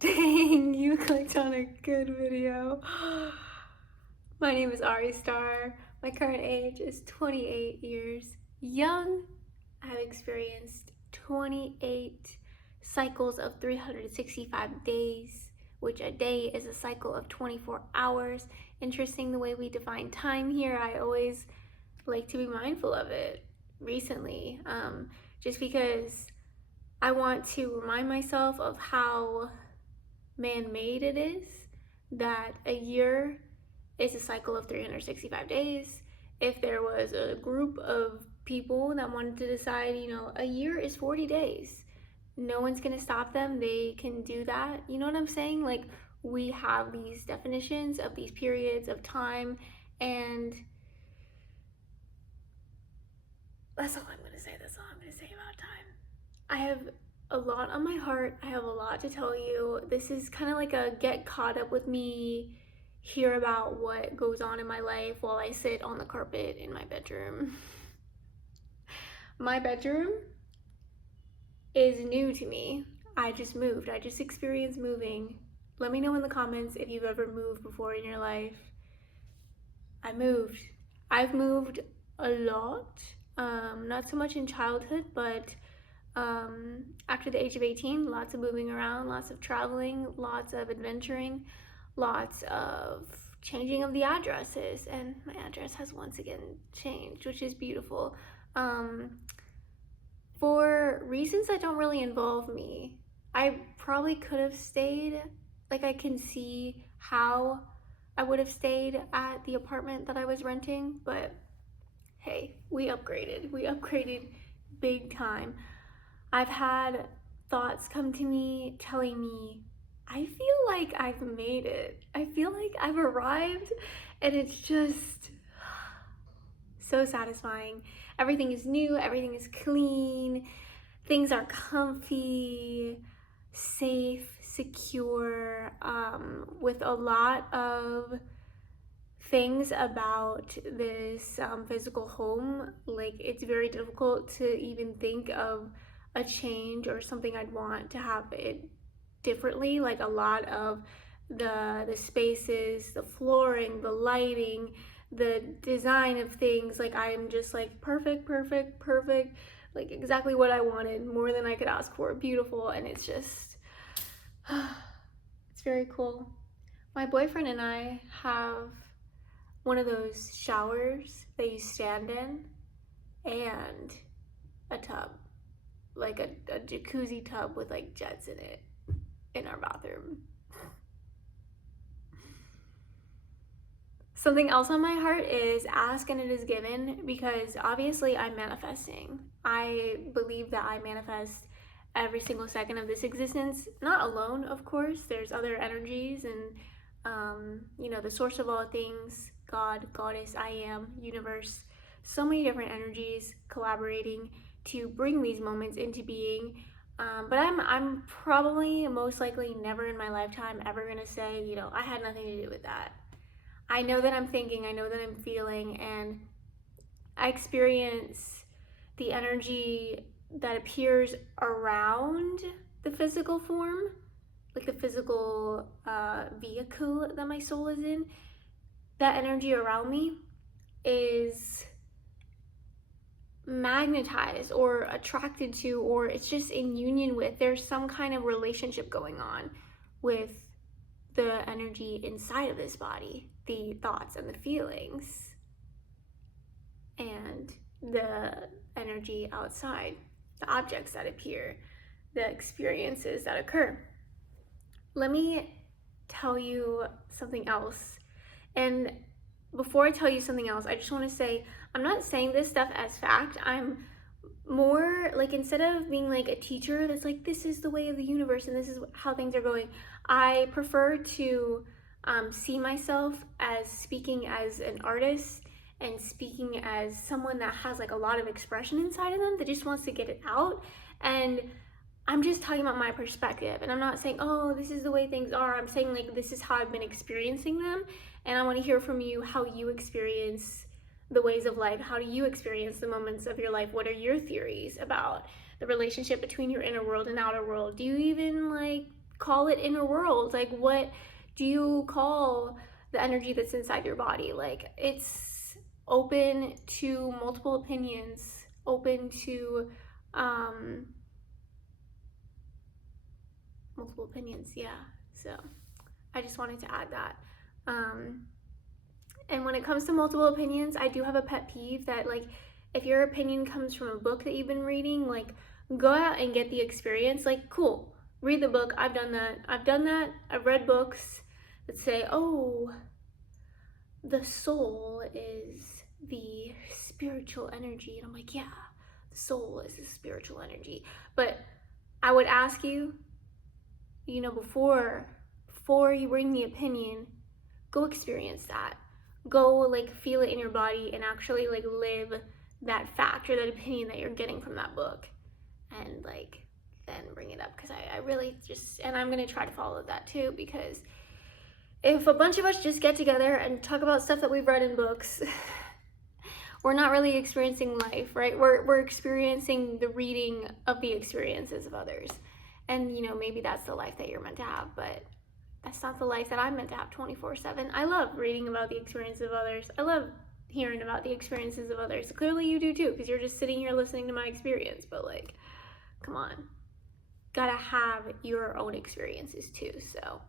Dang, you clicked on a good video. My name is Ari Star. My current age is 28 years young. I've experienced 28 cycles of 365 days, which a day is a cycle of 24 hours. Interesting the way we define time here. I always like to be mindful of it recently, just because I want to remind myself of how man-made it is, that a year is a cycle of 365 days. If there was a group of people that wanted to decide, a year is 40 days, no one's gonna stop them. They can do that. You know what I'm saying? Like, we have these definitions of these periods of time, and that's all I'm gonna say. That's all I'm gonna say about time. I have a lot on my heart. I have a lot to tell you. This is kind of like a get caught up with me, hear about what goes on in my life while I sit on the carpet in my bedroom. My bedroom is new to me. I just moved. I just experienced moving. Let me know in the comments if you've ever moved before in your life. I moved. I've moved a lot. Not so much in childhood, but after the age of 18, lots of moving around, lots of traveling, lots of adventuring, lots of changing of the addresses, and my address has once again changed, which is beautiful. For reasons that don't really involve me, I probably could have stayed. Like, I can see how I would have stayed at the apartment that I was renting, but hey, we upgraded. We upgraded big time. I've had thoughts come to me telling me, I feel like I've made it. I feel like I've arrived, and it's just so satisfying. Everything is new, everything is clean, things are comfy, safe, secure, with a lot of things about this physical home. Like, it's very difficult to even think of a change or something I'd want to have it differently. Like, a lot of the spaces, the flooring, the lighting, the design of things, like, I'm just like perfect, like exactly what I wanted, more than I could ask for. Beautiful. And it's just it's very cool. My boyfriend and I have one of those showers that you stand in and a tub, like a jacuzzi tub with like jets in it, in our bathroom. Something else on my heart is ask and it is given, because obviously I'm manifesting. I believe that I manifest every single second of this existence, not alone, of course. There's other energies and the source of all things, God, Goddess, I am, universe, so many different energies collaborating to bring these moments into being. But I'm probably most likely never in my lifetime ever gonna say, I had nothing to do with that. I know that I'm thinking, I know that I'm feeling, and I experience the energy that appears around the physical form, like the physical vehicle that my soul is in. That energy around me is magnetized or attracted to, or it's just in union with, there's some kind of relationship going on with the energy inside of this body, the thoughts and the feelings, and the energy outside, the objects that appear, the experiences that occur. Let me tell you something else. And before I tell you something else, I just want to say, I'm not saying this stuff as fact. I'm more like, instead of being like a teacher that's like, this is the way of the universe and this is how things are going, I prefer to see myself as speaking as an artist and speaking as someone that has like a lot of expression inside of them that just wants to get it out. And I'm just talking about my perspective, and I'm not saying, oh, this is the way things are. I'm saying, like, this is how I've been experiencing them, and I want to hear from you how you experience the ways of life. How do you experience the moments of your life? What are your theories about the relationship between your inner world and outer world? Do you even like call it inner world. Like, what do you call the energy that's inside your body? Like, it's open to multiple opinions, open to multiple opinions, yeah. So I just wanted to add that. And when it comes to multiple opinions, I do have a pet peeve that, like, if your opinion comes from a book that you've been reading, like, go out and get the experience. Like, cool, read the book. I've done that. I've read books that say, oh, the soul is the spiritual energy. And I'm like, yeah, the soul is the spiritual energy. But I would ask you, before you bring the opinion, go experience that. Go, like, feel it in your body and actually, like, live that fact or that opinion that you're getting from that book, and, like, then bring it up. Because I really just, and I'm gonna try to follow that too, because if a bunch of us just get together and talk about stuff that we've read in books, we're not really experiencing life, right? We're experiencing the reading of the experiences of others. And, maybe that's the life that you're meant to have, but that's not the life that I'm meant to have 24/7. I love reading about the experiences of others. I love hearing about the experiences of others. Clearly you do too, because you're just sitting here listening to my experience, but, like, come on. Gotta have your own experiences too. So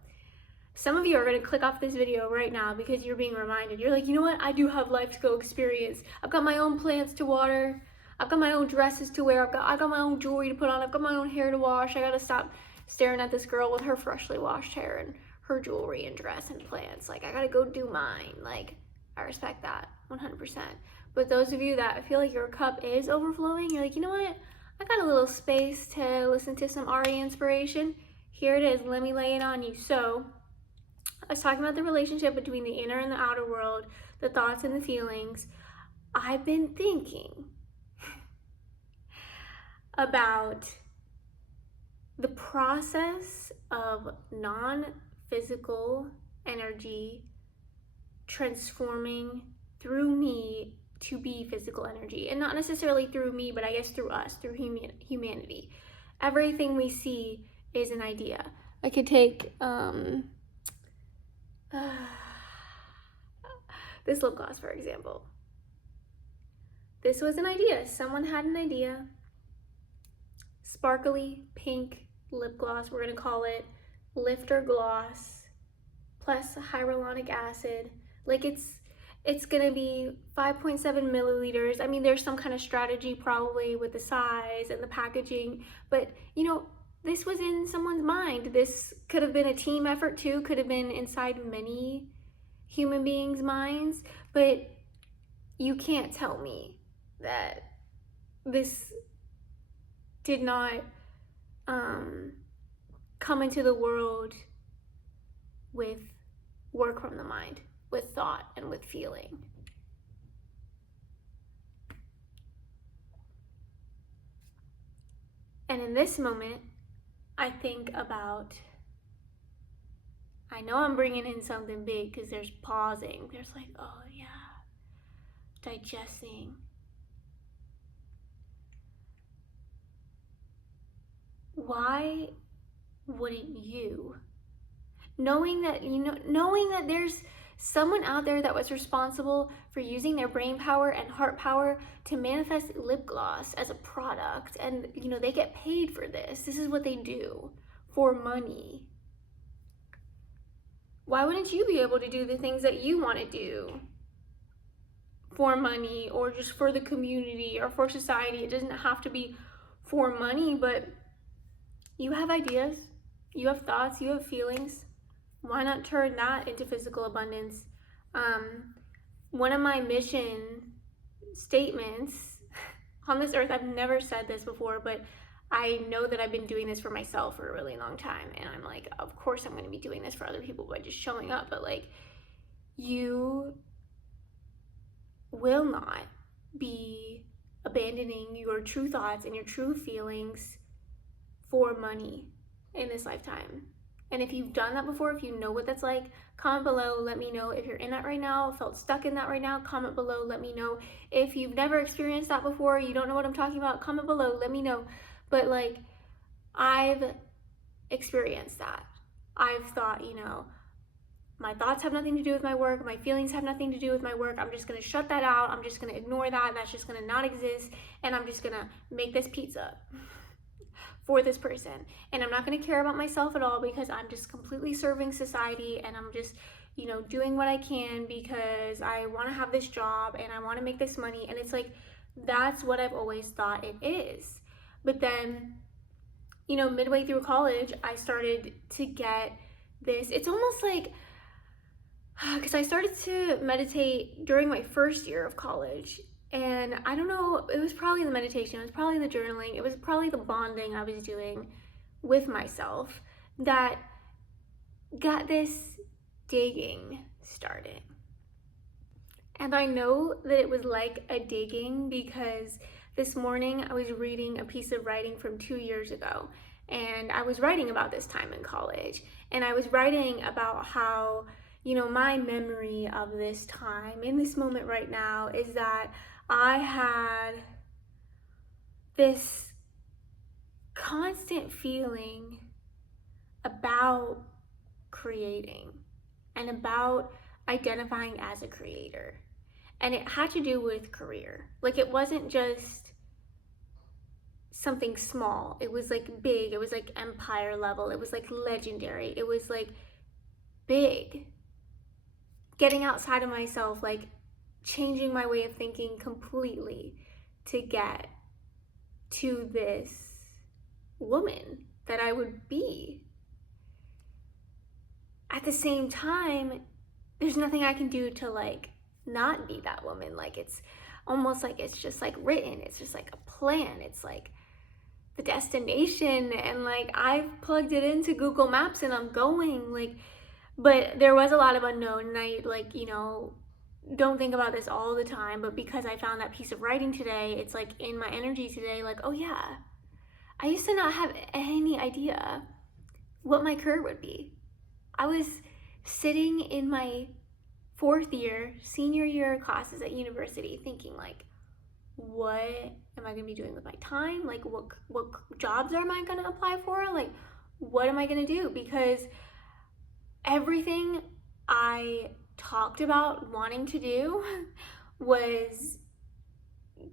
some of you are gonna click off this video right now because you're being reminded. You're like, you know what? I do have life to go experience. I've got my own plants to water. I've got my own dresses to wear. I got my own jewelry to put on. I've got my own hair to wash. I gotta stop staring at this girl with her freshly washed hair and her jewelry and dress and plants. Like, I gotta go do mine. Like, I respect that 100%. But those of you that feel like your cup is overflowing, you're like, you know what? I got a little space to listen to some RE inspiration. Here it is. Let me lay it on you. So I was talking about the relationship between the inner and the outer world, the thoughts and the feelings. I've been thinking about the process of non-physical energy transforming through me to be physical energy. And not necessarily through me, but I guess through us, through humanity. Everything we see is an idea. I could take this lip gloss, for example. This was an idea. Someone had an idea. Sparkly pink lip gloss, we're gonna call it Lifter Gloss plus hyaluronic acid. Like, it's gonna be 5.7 milliliters. I mean, there's some kind of strategy probably with the size and the packaging, but this was in someone's mind. This could have been a team effort too, could have been inside many human beings' minds, but you can't tell me that this did not come into the world with work from the mind, with thought and with feeling. And in this moment, I think about, I know I'm bringing in something big because there's pausing. There's like, oh yeah, digesting. Why wouldn't you, knowing that there's someone out there that was responsible for using their brain power and heart power to manifest lip gloss as a product, and they get paid for this. This is what they do for money. Why wouldn't you be able to do the things that you want to do for money, or just for the community or for society? It doesn't have to be for money, but you have ideas, you have thoughts, you have feelings. Why not turn that into physical abundance? One of my mission statements on this earth, I've never said this before, but I know that I've been doing this for myself for a really long time. And I'm like, of course I'm going to be doing this for other people by just showing up. But, like, you will not be abandoning your true thoughts and your true feelings for money in this lifetime. And if you've done that before, if you know what that's like, comment below, let me know. If you're in that right now, felt stuck in that right now, comment below, let me know. If you've never experienced that before, you don't know what I'm talking about, comment below, let me know. But, like, I've experienced that. I've thought, my thoughts have nothing to do with my work, my feelings have nothing to do with my work. I'm just gonna shut that out. I'm just gonna ignore that. That's just gonna not exist. And I'm just gonna make this pizza for this person. And I'm not gonna care about myself at all because I'm just completely serving society, and I'm just, doing what I can because I wanna have this job and I wanna make this money. And it's like, that's what I've always thought it is. But then, midway through college, I started to get this, it's almost like, because I started to meditate during my first year of college. And I don't know, it was probably the meditation, it was probably the journaling, it was probably the bonding I was doing with myself that got this digging started. And I know that it was like a digging because this morning I was reading a piece of writing from 2 years ago. And I was writing about this time in college. And I was writing about how, my memory of this time in this moment right now is that I had this constant feeling about creating and about identifying as a creator. And it had to do with career. Like, it wasn't just something small. It was like big. It was like empire level. It was like legendary. It was like big. Getting outside of myself, like changing my way of thinking completely to get to this woman that I would be. At the same time, there's nothing I can do to like not be that woman. Like, it's almost like it's just like written. It's just like a plan. It's like the destination, and like I've plugged it into Google Maps and I'm going, like, but there was a lot of unknown, and I like, don't think about this all the time, but because I found that piece of writing today, it's like in my energy today, like, oh yeah, I used to not have any idea what my career would be. I was sitting in my senior year classes at university thinking like, what am I gonna be doing with my time? Like, what jobs am I gonna apply for? Like, what am I gonna do? Because everything I talked about wanting to do was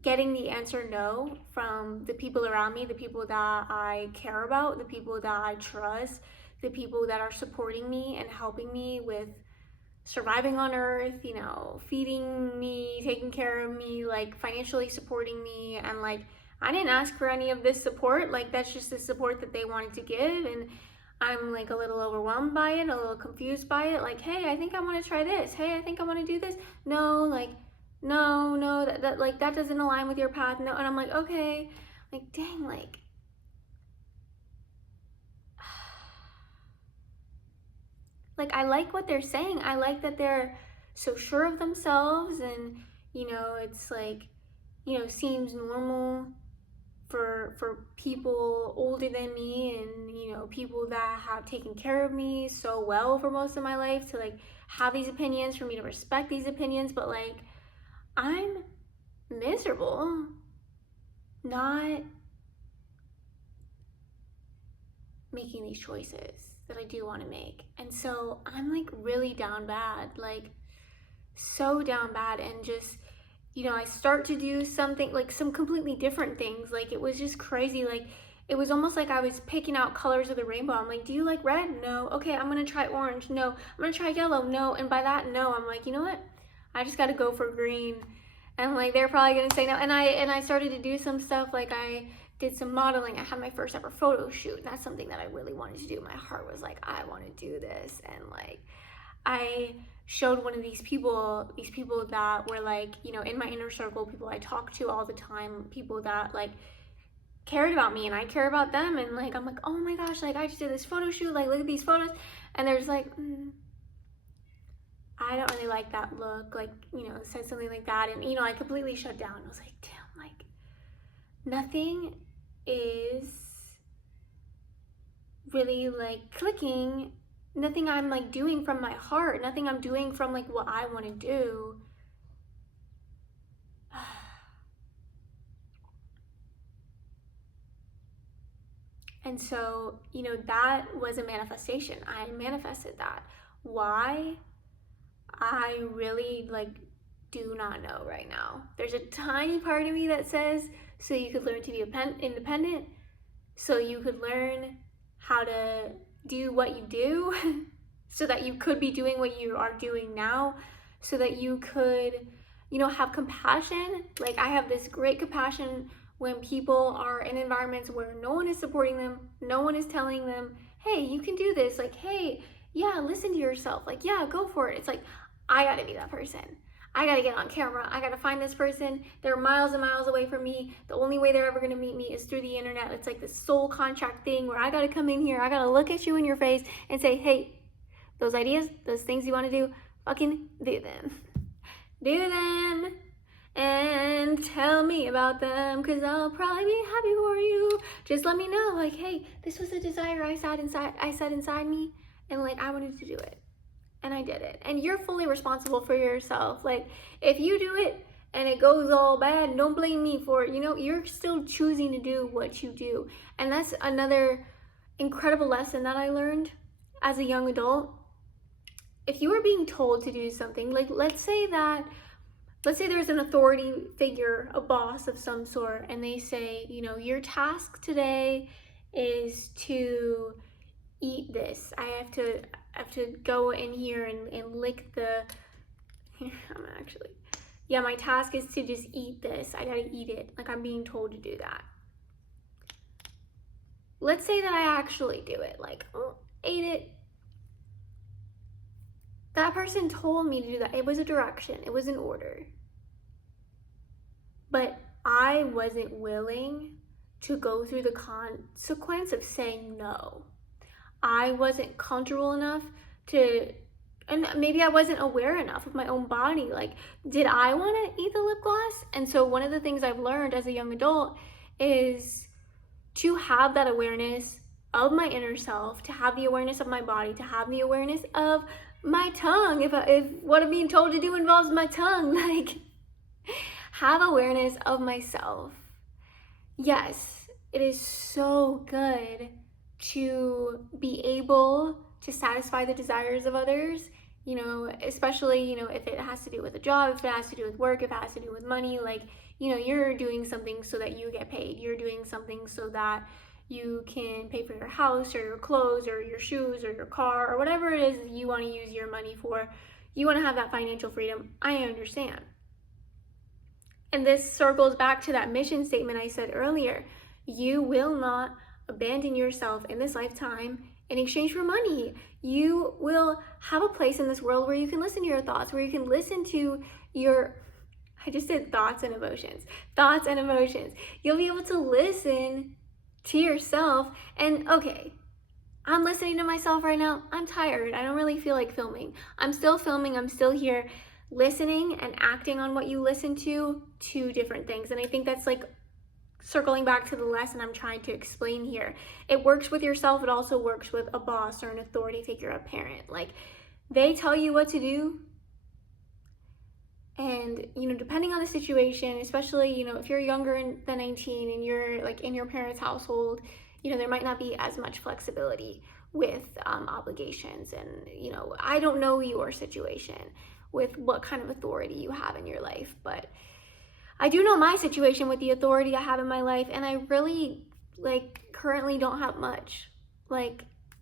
getting the answer no from the people around me, the people that I care about, the people that I trust, the people that are supporting me and helping me with surviving on earth, feeding me, taking care of me, like financially supporting me. And like, I didn't ask for any of this support. Like, that's just the support that they wanted to give. And I'm like a little overwhelmed by it, a little confused by it. Like, hey, I think I want to try this. Hey, I think I want to do this. No, like, no, that like, that doesn't align with your path. No. And I'm like, okay, like, dang, like, I like what they're saying. I like that they're so sure of themselves, and, it's like, seems normal for people older than me, and, people that have taken care of me so well for most of my life to like have these opinions, for me to respect these opinions. But like, I'm miserable not making these choices that I do want to make. And so I'm like really down bad, like so down bad. And just, I start to do something, like some completely different things. Like, it was just crazy. Like, it was almost like I was picking out colors of the rainbow. I'm like, do you like red? No. Okay, I'm gonna try orange. No. I'm gonna try yellow. No. And by that no, I'm like, you know what? I just gotta go for green. And like, they're probably gonna say no. And I started to do some stuff. Like, I did some modeling. I had my first ever photo shoot. And that's something that I really wanted to do. My heart was like, I want to do this. And like, I showed one of these people that were like, in my inner circle, people I talk to all the time, people that like cared about me and I care about them. And like, I'm like, oh my gosh, like, I just did this photo shoot, like, look at these photos. And they're just like, I don't really like that look, like, said something like that. And, I completely shut down. I was like, damn, like, nothing is really like clicking. Nothing I'm like doing from my heart, nothing I'm doing from like what I want to do. And so, that was a manifestation. I manifested that. Why? I really do not know right now. There's a tiny part of me that says so you could learn to be independent, so you could learn how to do what you do, so that you could be doing what you are doing now, so that you could, have compassion. Like, I have this great compassion when people are in environments where no one is supporting them, no one is telling them, hey, you can do this. Like, hey, yeah, listen to yourself. Like, yeah, go for it. It's like, I gotta be that person. I gotta get on camera. I gotta find this person. They're miles and miles away from me. The only way they're ever gonna meet me is through the internet. It's like this soul contract thing where I gotta come in here. I gotta look at you in your face and say, hey, those ideas, those things you wanna do, fucking do them. Do them and tell me about them, because I'll probably be happy for you. Just let me know, like, hey, this was a desire I said inside me, and I wanted to do it. And I did it. And you're fully responsible for yourself. Like, if you do it and it goes all bad, don't blame me for it. You're still choosing to do what you do. And that's another incredible lesson that I learned as a young adult. If you are being told to do something, let's say there's an authority figure, a boss of some sort, and they say, your task today is to eat this. I have to go in here and lick the, my task is to just eat this. I gotta eat it. Like, I'm being told to do that. Let's say that I actually do it, ate it. That person told me to do that. It was a direction, it was an order. But I wasn't willing to go through the consequence of saying no. I wasn't comfortable enough and maybe I wasn't aware enough of my own body. Like, did I want to eat the lip gloss? And so one of the things I've learned as a young adult is to have that awareness of my inner self, to have the awareness of my body, to have the awareness of my tongue. If what I'm being told to do involves my tongue, have awareness of myself. Yes, it is so good to be able to satisfy the desires of others, especially, if it has to do with a job, if it has to do with work, if it has to do with money, you're doing something so that you get paid. You're doing something so that you can pay for your house or your clothes or your shoes or your car or whatever it is you want to use your money for. You want to have that financial freedom. I understand. And this circles back to that mission statement I said earlier. You will not abandon yourself in this lifetime in exchange for money. You will have a place in this world where you can listen to your thoughts, where you can listen to I just said thoughts and emotions. Thoughts and emotions. You'll be able to listen to yourself. And okay, I'm listening to myself right now. I'm tired. I don't really feel like filming. I'm still filming. I'm still here. Listening and acting on what you listen to, two different things. And I think that's circling back to the lesson I'm trying to explain here. It works with yourself. It also works with a boss or an authority figure, a parent. They tell you what to do. And, depending on the situation, especially, if you're younger than 19 and you're in your parents' household, there might not be as much flexibility with obligations. And, I don't know your situation with what kind of authority you have in your life, but I do know my situation with the authority I have in my life, and I really currently don't have much.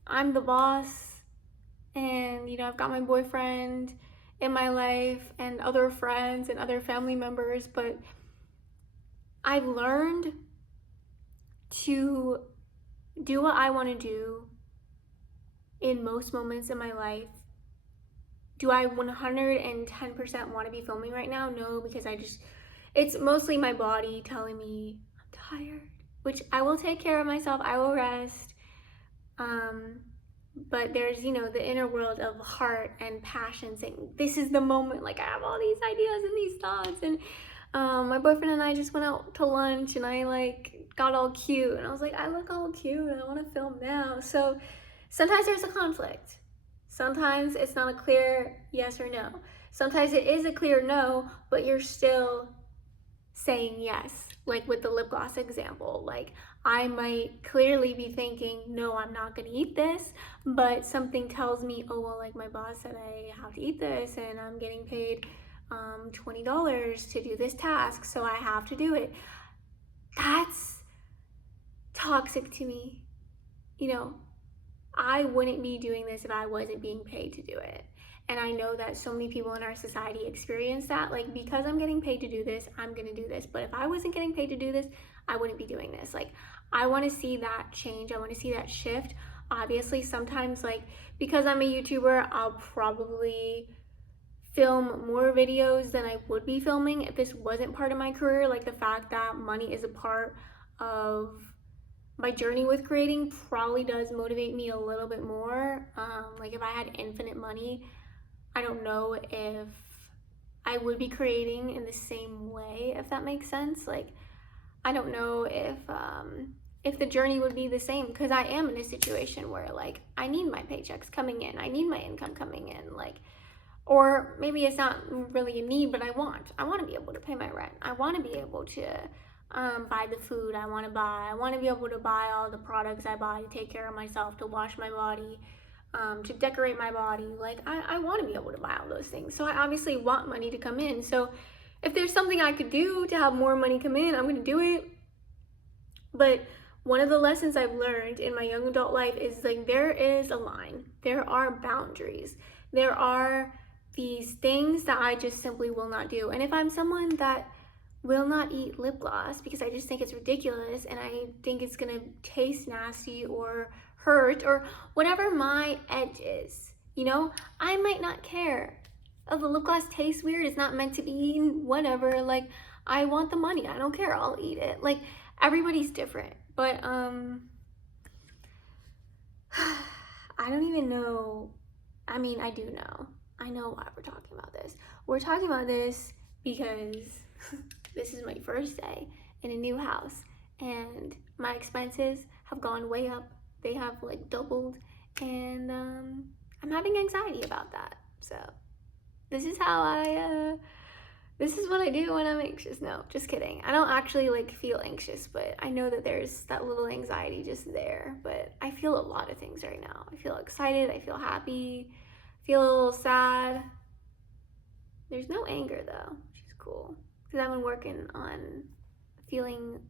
I'm the boss, and I've got my boyfriend in my life and other friends and other family members, but I've learned to do what I want to do in most moments in my life. Do I 110% want to be filming right now? No, because it's mostly my body telling me I'm tired, which I will take care of myself. I will rest. But there's, the inner world of heart and passion saying, this is the moment. I have all these ideas and these thoughts. And my boyfriend and I just went out to lunch, and I got all cute. And I was like, I look all cute and I want to film now. So sometimes there's a conflict. Sometimes it's not a clear yes or no. Sometimes it is a clear no, but you're still saying yes. With the lip gloss example, I might clearly be thinking, no, I'm not gonna eat this, but something tells me, oh, well, like my boss said I have to eat this and I'm getting paid $20 to do this task, so I have to do it. That's toxic to me. You know, I wouldn't be doing this if I wasn't being paid to do it. And I know that so many people in our society experience that. Like, because I'm getting paid to do this, I'm gonna do this. But if I wasn't getting paid to do this, I wouldn't be doing this. Like, I wanna see that change. I wanna see that shift. Obviously, sometimes, like, because I'm a YouTuber, I'll probably film more videos than I would be filming if this wasn't part of my career. Like, the fact that money is a part of my journey with creating probably does motivate me a little bit more. Like, if I had infinite money, I don't know if I would be creating in the same way, if that makes sense. Like, I don't know if the journey would be the same, because I am in a situation where, like, I need my paychecks coming in, I need my income coming in, like, or maybe it's not really a need, but I want to be able to pay my rent. I want to be able to buy the food I want to buy. I want to be able to buy all the products I buy to take care of myself, to wash my body, to decorate my body. Like, I want to be able to buy all those things. So I obviously want money to come in. So if there's something I could do to have more money come in, I'm going to do it. But one of the lessons I've learned in my young adult life is, like, there is a line. There are boundaries. There are these things that I just simply will not do. And if I'm someone that will not eat lip gloss because I just think it's ridiculous and I think it's gonna taste nasty or hurt or whatever my edge is, you know, I might not care. Oh, the lip gloss tastes weird, it's not meant to be eaten, whatever. Like, I want the money, I don't care, I'll eat it. Like, everybody's different. But I don't even know. I mean, I do know. I know why we're talking about this. We're talking about this because this is my first day in a new house and my expenses have gone way up. They have, like, doubled, and I'm having anxiety about that. So this is how this is what I do when I'm anxious. No, just kidding. I don't actually, like, feel anxious, but I know that there's that little anxiety just there. But I feel a lot of things right now. I feel excited, I feel happy, feel a little sad. There's no anger though, which is cool, because I've been working on feeling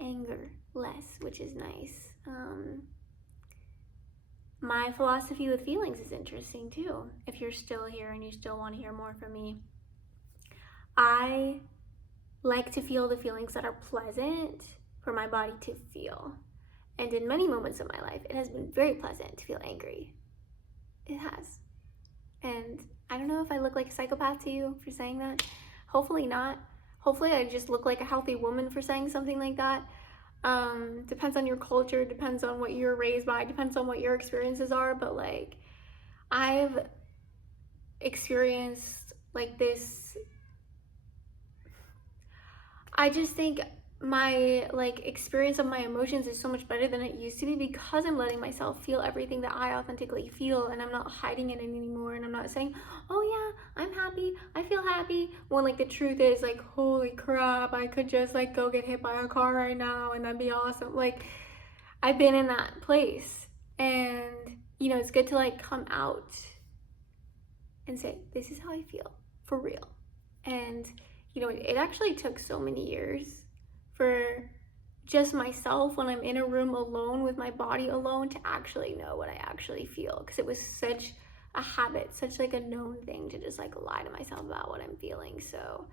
anger less, which is nice. My philosophy with feelings is interesting too. If you're still here and you still want to hear more from me, I like to feel the feelings that are pleasant for my body to feel. And in many moments of my life, it has been very pleasant to feel angry. It has. And I don't know if I look like a psychopath to you for saying that. Hopefully not. Hopefully I just look like a healthy woman for saying something like that. Depends on your culture, depends on what you're raised by, depends on what your experiences are. But, like, I've experienced, like, this. I just think my, like, experience of my emotions is so much better than it used to be, because I'm letting myself feel everything that I authentically feel, and I'm not hiding it anymore, and I'm not saying, oh yeah, I'm happy, I feel happy, when, like, the truth is, like, holy crap, I could just, like, go get hit by a car right now and that'd be awesome. Like, I've been in that place, and, you know, it's good to, like, come out and say, this is how I feel for real. And, you know, it actually took so many years for just myself, when I'm in a room alone with my body alone, to actually know what I actually feel, because it was such a habit, such, like, a known thing to just, like, lie to myself about what I'm feeling. So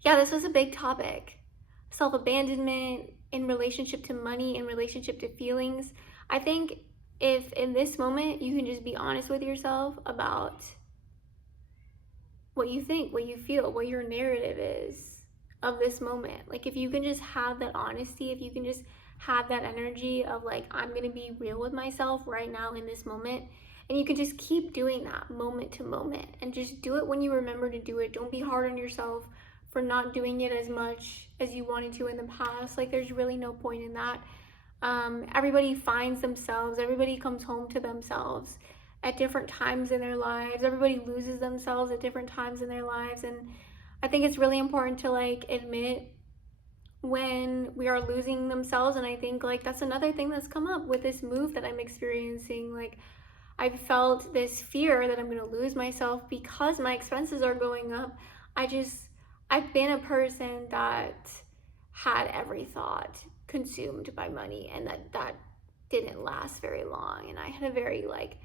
yeah, this was a big topic. Self-abandonment in relationship to money, in relationship to feelings. I think if in this moment you can just be honest with yourself about what you think, what you feel, what your narrative is of this moment. Like, if you can just have that honesty, if you can just have that energy of, like, I'm gonna be real with myself right now in this moment, and you can just keep doing that moment to moment, and just do it when you remember to do it. Don't be hard on yourself for not doing it as much as you wanted to in the past. Like, there's really no point in that. Everybody finds themselves, everybody comes home to themselves at different times in their lives. Everybody loses themselves at different times in their lives, and I think it's really important to, like, admit when we are losing themselves. And I think like that's another thing that's come up with this move that I'm experiencing. Like I've felt this fear that I'm going to lose myself because my expenses are going up. I've been a person that had every thought consumed by money, and that didn't last very long. And I had a very like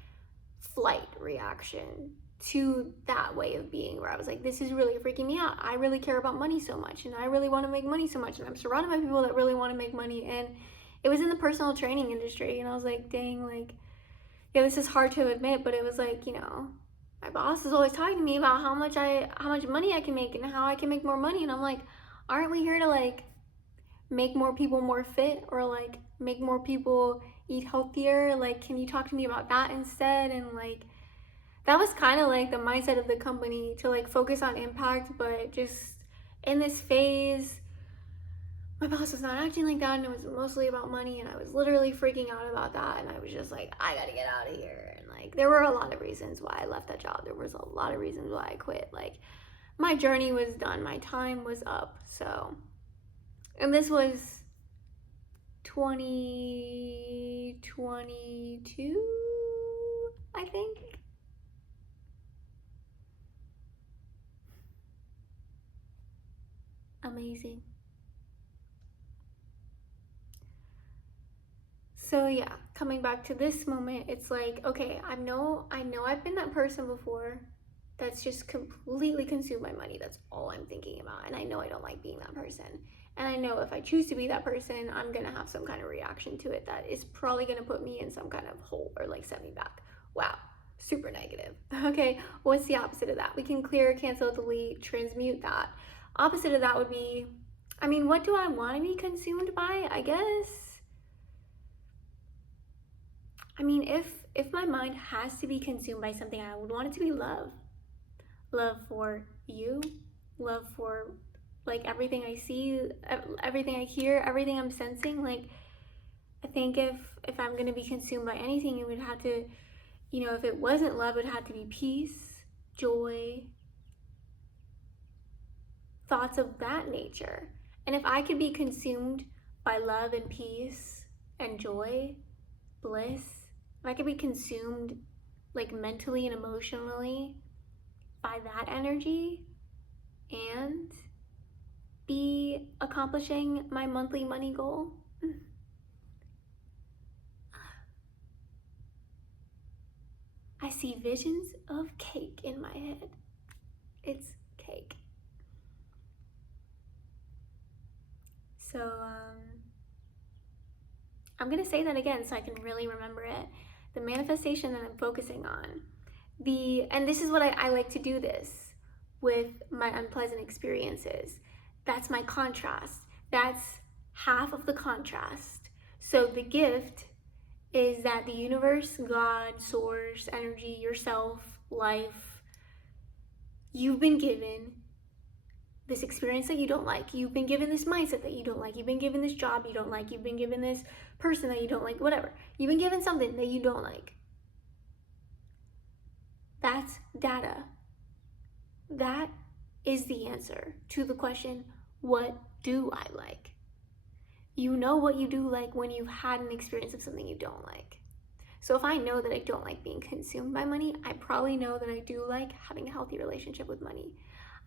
flight reaction to that way of being, where I was like, this is really freaking me out. I really care about money so much, and I really want to make money so much, and I'm surrounded by people that really want to make money. And it was in the personal training industry, and I was like, dang, like, yeah, this is hard to admit, but it was like, my boss is always talking to me about how much money I can make and how I can make more money. And I'm like, aren't we here to like make more people more fit, or like make more people eat healthier? Like, can you talk to me about that instead? And like, that was kind of like the mindset of the company, to like focus on impact. But just in this phase, my boss was not acting like that, and it was mostly about money, and I was literally freaking out about that. And I was just like, I gotta get out of here. And like, there were a lot of reasons why I left that job. There was a lot of reasons why I quit. Like, my journey was done, my time was up. So, and this was 2022, I think. Amazing. So yeah, coming back to this moment, it's like, okay, I know I've been that person before that's just completely consumed by money. That's all I'm thinking about. And I know I don't like being that person. And I know if I choose to be that person, I'm gonna have some kind of reaction to it that is probably gonna put me in some kind of hole or like set me back. Wow, super negative. Okay, what's the opposite of that? We can clear, cancel, delete, transmute that. Opposite of that would be, I mean, what do I want to be consumed by? I guess, I mean, if my mind has to be consumed by something, I would want it to be love. Love for you, love for like everything I see, everything I hear, everything I'm sensing. Like, I think if I'm gonna be consumed by anything, it would have to, if it wasn't love, it would have to be peace, joy, thoughts of that nature. And if I could be consumed by love and peace and joy, bliss, if I could be consumed like mentally and emotionally by that energy and be accomplishing my monthly money goal, I see visions of cake in my head. It's cake. So I'm gonna say that again so I can really remember it. The manifestation that I'm focusing on, and this is what I like to do this with my unpleasant experiences. That's my contrast. That's half of the contrast. So the gift is that the universe, God, source, energy, yourself, life, you've been given this experience that you don't like. You've been given this mindset that you don't like. You've been given this job you don't like. You've been given this person that you don't like, whatever. You've been given something that you don't like. That's data. That is the answer to the question, what do I like? You know what you do like when you've had an experience of something you don't like. So if I know that I don't like being consumed by money, I probably know that I do like having a healthy relationship with money.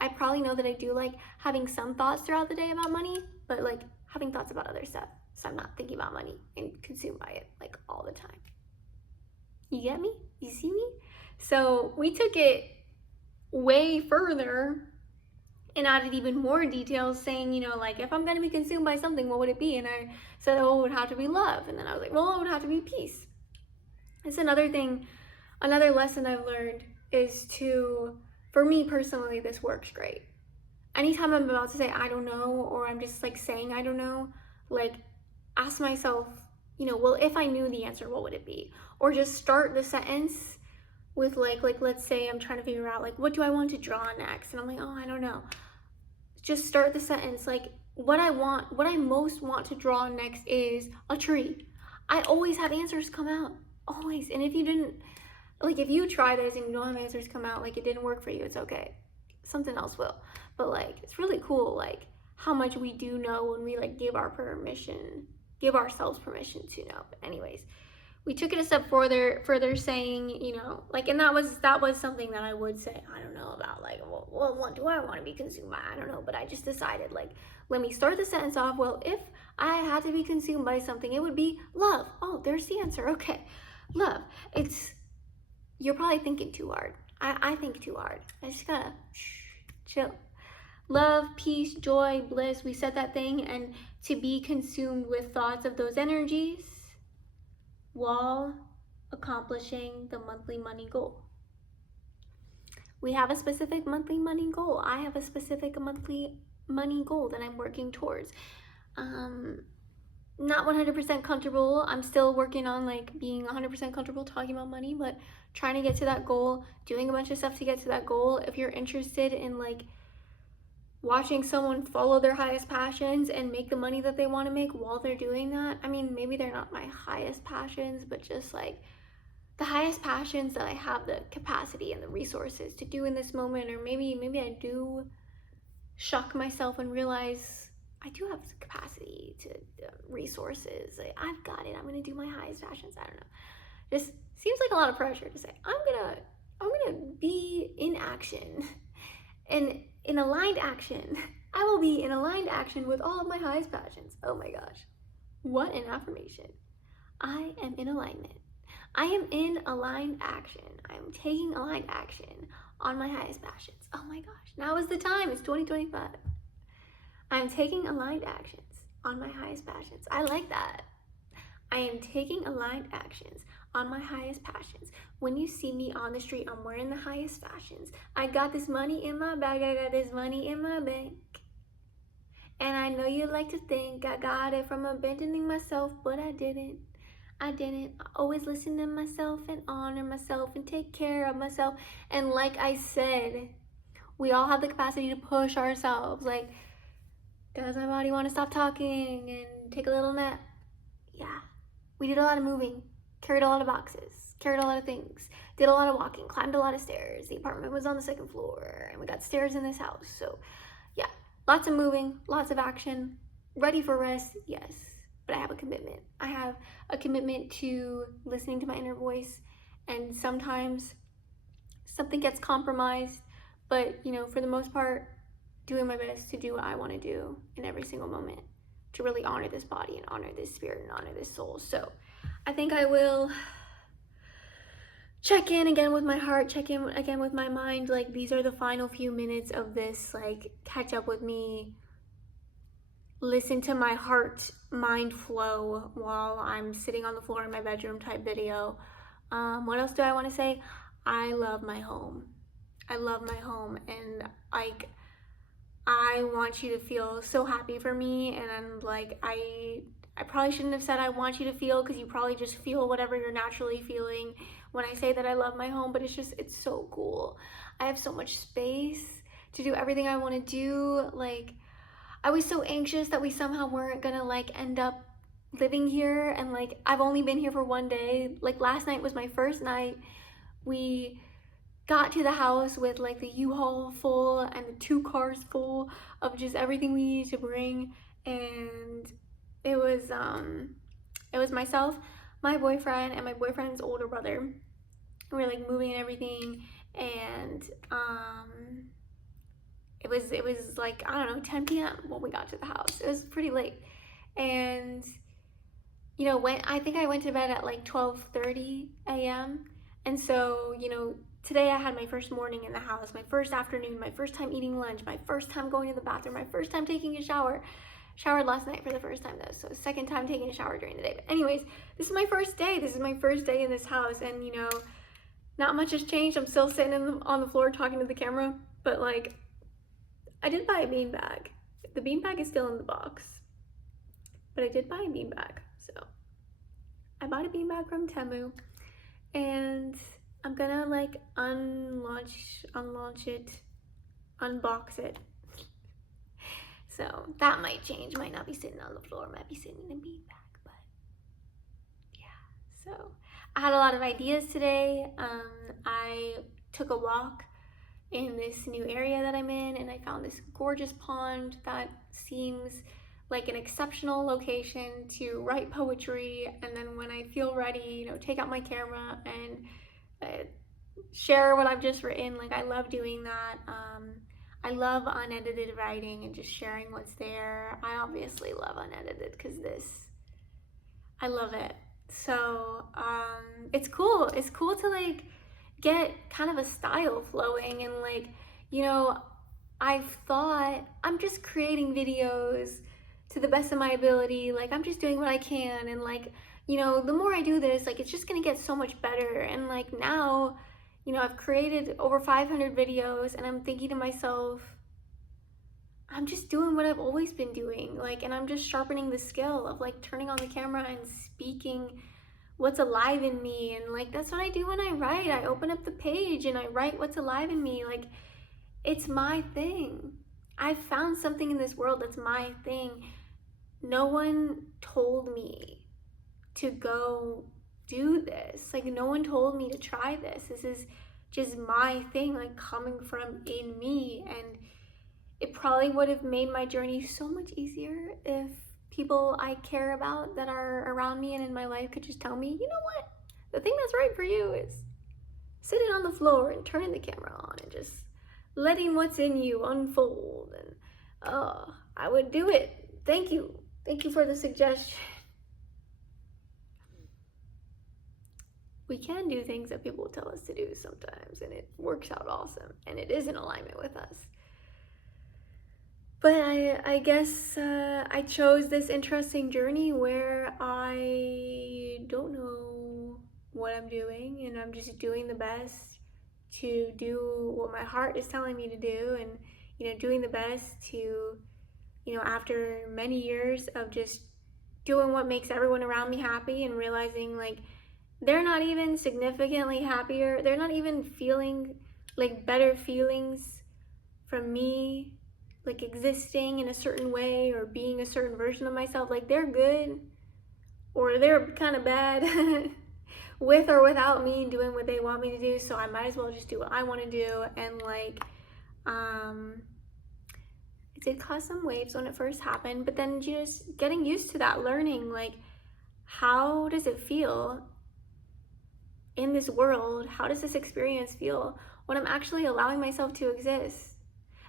I probably know that I do like having some thoughts throughout the day about money, but like having thoughts about other stuff. So I'm not thinking about money and consumed by it like all the time. You get me? You see me? So we took it way further and added even more details, saying, like, if I'm going to be consumed by something, what would it be? And I said, oh, it would have to be love. And then I was like, well, it would have to be peace. It's another thing, another lesson I've learned is to, for me personally, this works great. Anytime I'm about to say, I don't know, or I'm just like saying, I don't know, like ask myself, well, if I knew the answer, what would it be? Or just start the sentence with like let's say I'm trying to figure out like, what do I want to draw next? And I'm like, oh, I don't know. Just start the sentence like, what I most want to draw next is a tree. I always have answers come out, always. And if you try this and you don't have answers come out, like it didn't work for you, it's okay. Something else will. But like, it's really cool, like how much we do know when we like give ourselves permission to know. But anyways, we took it a step further saying, you know, like, and that was something that I would say, I don't know about, like, well, what do I want to be consumed by? I don't know, but I just decided, like, let me start the sentence off, well, if I had to be consumed by something, it would be love. Oh, there's the answer. Okay, love. You're probably thinking too hard. I think too hard. I just gotta chill. Love, peace, joy, bliss, we said that thing, and to be consumed with thoughts of those energies while accomplishing the monthly money goal. We have a specific monthly money goal. I have a specific monthly money goal that I'm working towards. Not 100% comfortable. I'm still working on like being 100% comfortable talking about money, but trying to get to that goal, doing a bunch of stuff to get to that goal. If you're interested in like watching someone follow their highest passions and make the money that they want to make while they're doing that, I mean, maybe they're not my highest passions, but just like the highest passions that I have the capacity and the resources to do in this moment. Or maybe I do shock myself and realize I do have the capacity to resources. I've got it. I'm gonna do my highest passions. I don't know. Just seems like a lot of pressure to say I'm gonna be in action and in aligned action. I will be in aligned action with all of my highest passions. Oh my gosh, what an affirmation! I am in alignment. I am in aligned action. I am taking aligned action on my highest passions. Oh my gosh, now is the time. It's 2025. I'm taking aligned actions on my highest passions. I like that. I am taking aligned actions on my highest passions. When you see me on the street, I'm wearing the highest fashions. I got this money in my bag. I got this money in my bank. And I know you like to think I got it from abandoning myself, but I didn't. I always listen to myself and honor myself and take care of myself. And like I said, we all have the capacity to push ourselves. Like, does my body want to stop talking and take a little nap? Yeah. We did a lot of moving, carried a lot of boxes, carried a lot of things, did a lot of walking, climbed a lot of stairs. The apartment was on the second floor and we got stairs in this house. So yeah, lots of moving, lots of action. Ready for rest? Yes. But I have a commitment. I have a commitment to listening to my inner voice, and sometimes something gets compromised, but you know, for the most part, doing my best to do what I want to do in every single moment, to really honor this body and honor this spirit and honor this soul. So I think I will check in again with my heart, check in again with my mind. Like, these are the final few minutes of this, like, catch up with me, listen to my heart mind flow while I'm sitting on the floor in my bedroom type video. What else do I want to say? I love my home. I love my home, and like, I want you to feel so happy for me. And I'm like, I probably shouldn't have said I want you to feel, because you probably just feel whatever you're naturally feeling when I say that I love my home. But it's so cool. I have so much space to do everything I want to do. Like, I was so anxious that we somehow weren't gonna like end up living here, and like, I've only been here for one day. Like, last night was my first night. We got to the house with like the U-Haul full and the 2 cars full of just everything we needed to bring, and it was myself, my boyfriend, and my boyfriend's older brother. We were like moving and everything, and it was like, I don't know, 10 p.m. when we got to the house. It was pretty late. And you know, I think I went to bed at like 12:30 a.m. And so, you know, today I had my first morning in the house, my first afternoon, my first time eating lunch, my first time going to the bathroom, my first time taking a shower. Showered last night for the first time though, so second time taking a shower during the day. But anyways, this is my first day. This is my first day in this house, and you know, not much has changed. I'm still sitting on the floor talking to the camera, but like, I did buy a beanbag. The beanbag is still in the box, but I did buy a beanbag. So I bought a beanbag from Temu, and I'm gonna like unlaunch it, unbox it. So that might change. Might not be sitting on the floor, might be sitting in a beanbag, but yeah. So I had a lot of ideas today. I took a walk in this new area that I'm in, and I found this gorgeous pond that seems like an exceptional location to write poetry. And then when I feel ready, take out my camera and share what I've just written. Like, I love doing that. I love unedited writing and just sharing what's there. I obviously love unedited because I love it. So it's cool. It's cool to like get kind of a style flowing, and like, I've thought I'm just creating videos to the best of my ability. Like, I'm just doing what I can, and like, the more I do this, like, it's just gonna get so much better. And like now, I've created over 500 videos, and I'm thinking to myself, I'm just doing what I've always been doing. Like, and I'm just sharpening the skill of like turning on the camera and speaking what's alive in me. And like, that's what I do when I write. I open up the page and I write what's alive in me. Like, it's my thing. I found something in this world that's my thing. No one told me to go do this. Like, no one told me to try this. This is just my thing, like coming from in me. And it probably would have made my journey so much easier if people I care about that are around me and in my life could just tell me, you know what, the thing that's right for you is sitting on the floor and turning the camera on and just letting what's in you unfold. And I would do it. Thank you for the suggestion. We can do things that people tell us to do sometimes, and it works out awesome, and it is in alignment with us. But I guess I chose this interesting journey where I don't know what I'm doing, and I'm just doing the best to do what my heart is telling me to do, and doing the best to, after many years of just doing what makes everyone around me happy, and realizing like they're not even significantly happier, they're not even feeling like better feelings from me, like existing in a certain way or being a certain version of myself. Like, they're good or they're kind of bad with or without me doing what they want me to do. So I might as well just do what I want to do. And like, it did cause some waves when it first happened, but then just getting used to that, learning like, how does it feel in this world? How does this experience feel when I'm actually allowing myself to exist?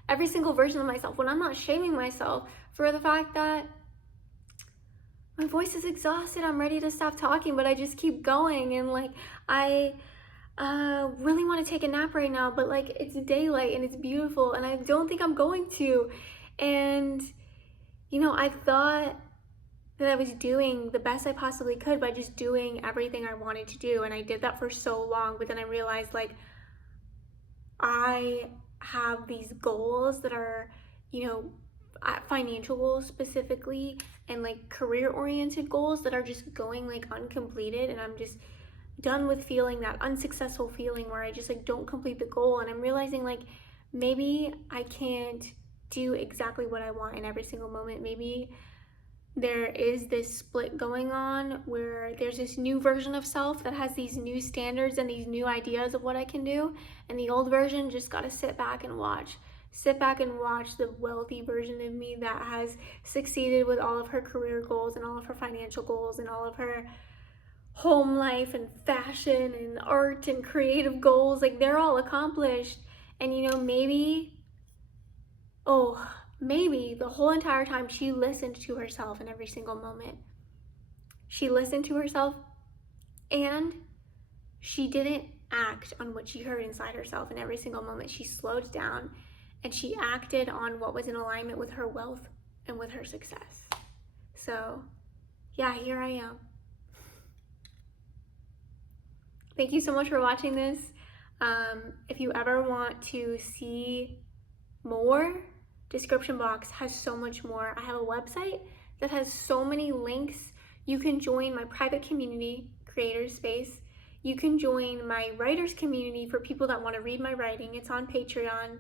Every single version of myself, when I'm not shaming myself for the fact that my voice is exhausted, I'm ready to stop talking, but I just keep going. And like, I really want to take a nap right now, but like, it's daylight and it's beautiful and I don't think I'm going to. And I thought that I was doing the best I possibly could by just doing everything I wanted to do, and I did that for so long. But then I realized like, I have these goals that are, financial goals specifically, and like career oriented goals that are just going like uncompleted, and I'm just done with feeling that unsuccessful feeling where I just like don't complete the goal. And I'm realizing like, maybe I can't do exactly what I want in every single moment. Maybe there is this split going on where there's this new version of self that has these new standards and these new ideas of what I can do, and the old version just gotta sit back and watch the wealthy version of me that has succeeded with all of her career goals and all of her financial goals and all of her home life and fashion and art and creative goals. Like, they're all accomplished. And maybe the whole entire time she listened to herself in every single moment. She listened to herself and she didn't act on what she heard inside herself in every single moment. She slowed down and she acted on what was in alignment with her wealth and with her success. So yeah, here I am. Thank you so much for watching this. If you ever want to see more, description box has so much more. I have a website that has so many links. You can join my private community, Creator Space. You can join my writers community for people that want to read my writing. It's on Patreon.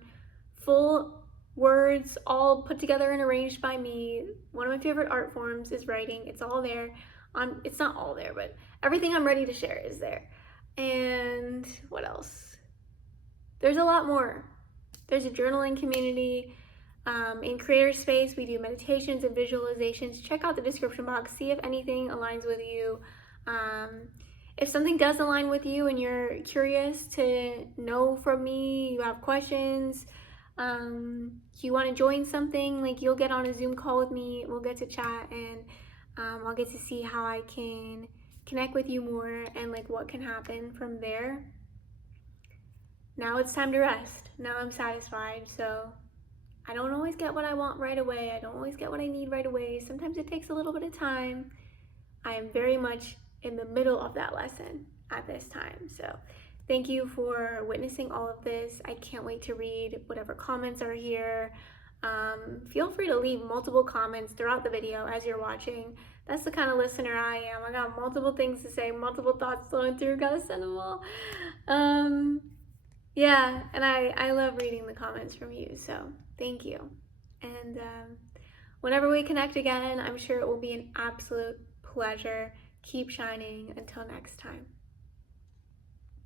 Full words, all put together and arranged by me. One of my favorite art forms is writing. It's all there. It's not all there, but everything I'm ready to share is there. And what else? There's a lot more. There's a journaling community. In Creator Space, we do meditations and visualizations. Check out the description box, see if anything aligns with you. If something does align with you and you're curious to know from me, you have questions, you want to join something, like you'll get on a Zoom call with me, we'll get to chat, and I'll get to see how I can connect with you more and like what can happen from there. Now it's time to rest. Now I'm satisfied, so I don't always get what I want right away. I don't always get what I need right away. Sometimes it takes a little bit of time. I am very much in the middle of that lesson at this time. So thank you for witnessing all of this. I can't wait to read whatever comments are here. Feel free to leave multiple comments throughout the video as you're watching. That's the kind of listener I am. I got multiple things to say, multiple thoughts flowing through, gotta send them all. Yeah, and I love reading the comments from you, so thank you. And whenever we connect again, I'm sure it will be an absolute pleasure. Keep shining until next time.